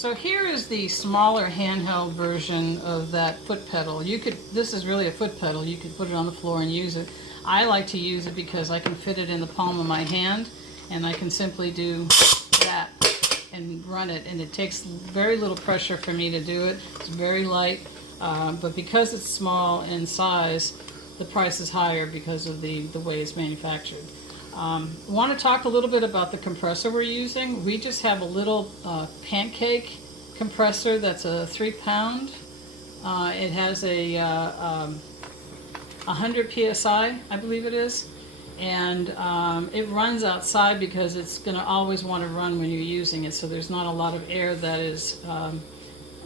So here is the smaller handheld version of that foot pedal. This is really a foot pedal. You could put it on the floor and use it. I like to use it because I can fit it in the palm of my hand and I can simply do that and run it, and it takes very little pressure for me to do it. It's very light, but because it's small in size, the price is higher because of the way it's manufactured. I want to talk a little bit about the compressor we're using. We just have a little pancake compressor that's a 3-pound. It has a 100 psi, I believe it is, and it runs outside because it's going to always want to run when you're using it, so there's not a lot of air that is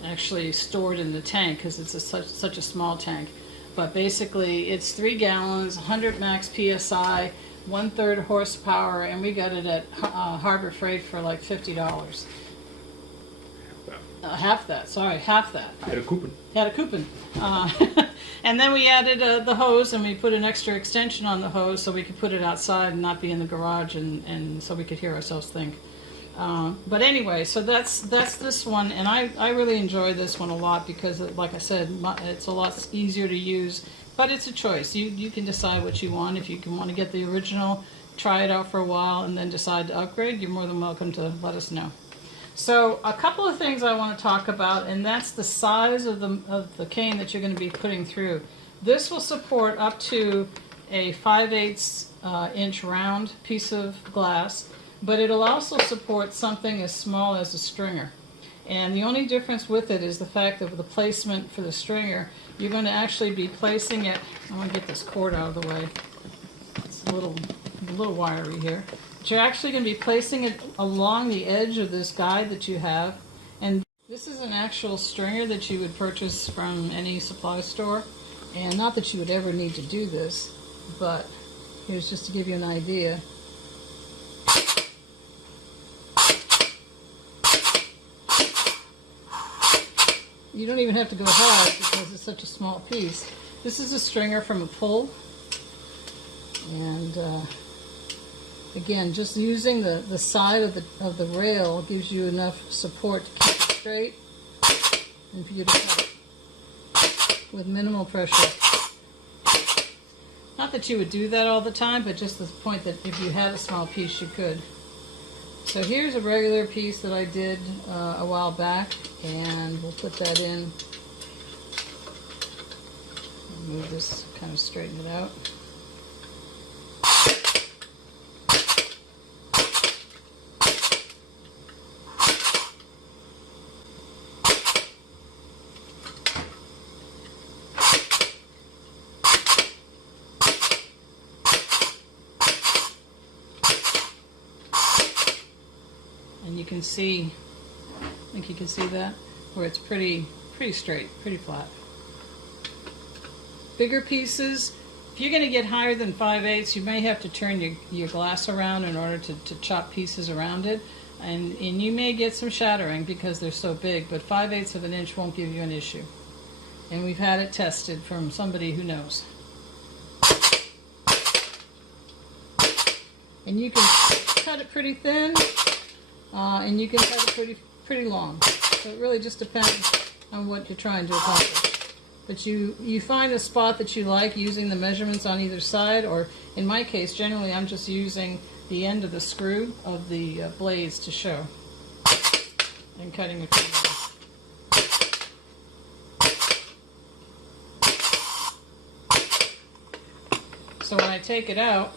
actually stored in the tank because it's such a small tank. But basically it's 3 gallons, 100 max psi, 1/3 horsepower, and we got it at Harbor Freight for like $50. Half that. Had a coupon. And then we added the hose, and we put an extra extension on the hose so we could put it outside and not be in the garage, and so we could hear ourselves think. But anyway, so that's this one, and I really enjoy this one a lot because, like I said, it's a lot easier to use. But it's a choice. You can decide what you want. If you want to get the original, try it out for a while, and then decide to upgrade, you're more than welcome to let us know. So a couple of things I want to talk about, and that's the size of the cane that you're going to be putting through. This will support up to a 5/8 inch round piece of glass, but it'll also support something as small as a stringer. And the only difference with it is the fact that with the placement for the stringer, you're going to actually be placing it. I'm going to get this cord out of the way. It's a little wiry here. But you're actually going to be placing it along the edge of this guide that you have. And this is an actual stringer that you would purchase from any supply store. And not that you would ever need to do this, but here's just to give you an idea. You don't even have to go hard because it's such a small piece. This is a stringer from a pull, and again, just using the side of the rail gives you enough support to keep it straight and for you to cut it with minimal pressure. Not that you would do that all the time, but just the point that if you had a small piece, you could. So here's a regular piece that I did a while back, and we'll put that in. Move this, kind of straighten it out. And you can see, I think you can see that, where it's pretty straight, pretty flat. Bigger pieces, if you're going to get higher than 5/8, you may have to turn your glass around in order to chop pieces around it. And you may get some shattering because they're so big, but 5/8 of an inch won't give you an issue. And we've had it tested from somebody who knows. And you can cut it pretty thin, and you can cut it pretty long. So it really just depends on what you're trying to accomplish. But you find a spot that you like using the measurements on either side, or in my case, generally I'm just using the end of the screw of the blades to show, and cutting it pretty long. So when I take it out,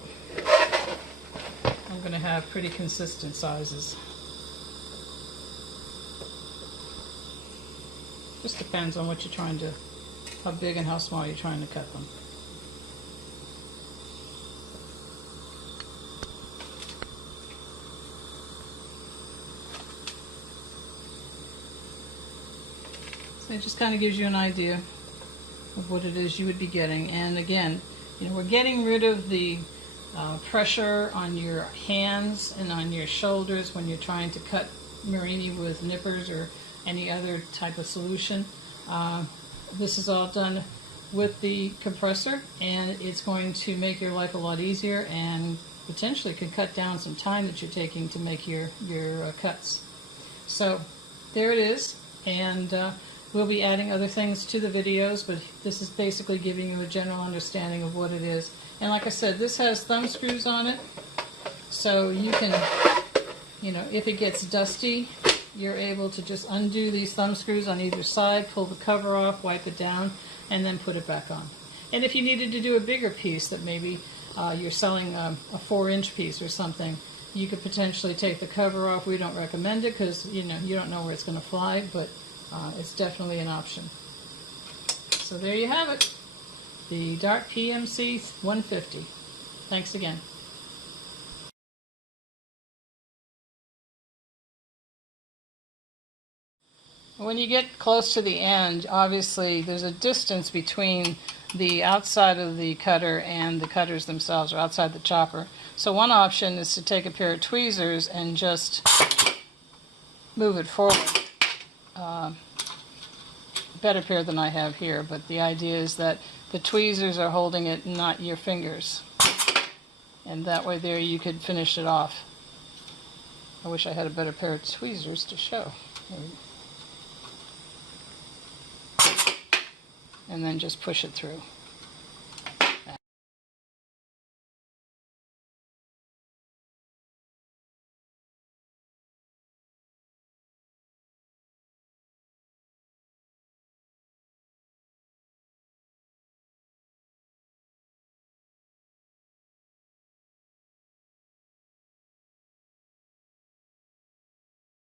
I'm going to have pretty consistent sizes. Just depends on what you're trying to, how big and how small you're trying to cut them. So it just kind of gives you an idea of what it is you would be getting. And again, you know, we're getting rid of the pressure on your hands and on your shoulders when you're trying to cut marini with nippers or any other type of solution. This is all done with the compressor, and it's going to make your life a lot easier and potentially could cut down some time that you're taking to make your cuts. So there it is, and we'll be adding other things to the videos, but this is basically giving you a general understanding of what it is. And like I said, this has thumb screws on it, so you can, you know, if it gets dusty, you're able to just undo these thumb screws on either side, pull the cover off, wipe it down, and then put it back on. And if you needed to do a bigger piece that maybe you're selling a 4-inch piece or something, you could potentially take the cover off. We don't recommend it because, you know, you don't know where it's going to fly, but it's definitely an option. So there you have it, the Dart PMC150. Thanks again. When you get close to the end, obviously there's a distance between the outside of the cutter and the cutters themselves, or outside the chopper. So one option is to take a pair of tweezers and just move it forward. Better pair than I have here, but the idea is that the tweezers are holding it, not your fingers. And that way there you could finish it off. I wish I had a better pair of tweezers to show. And then just push it through.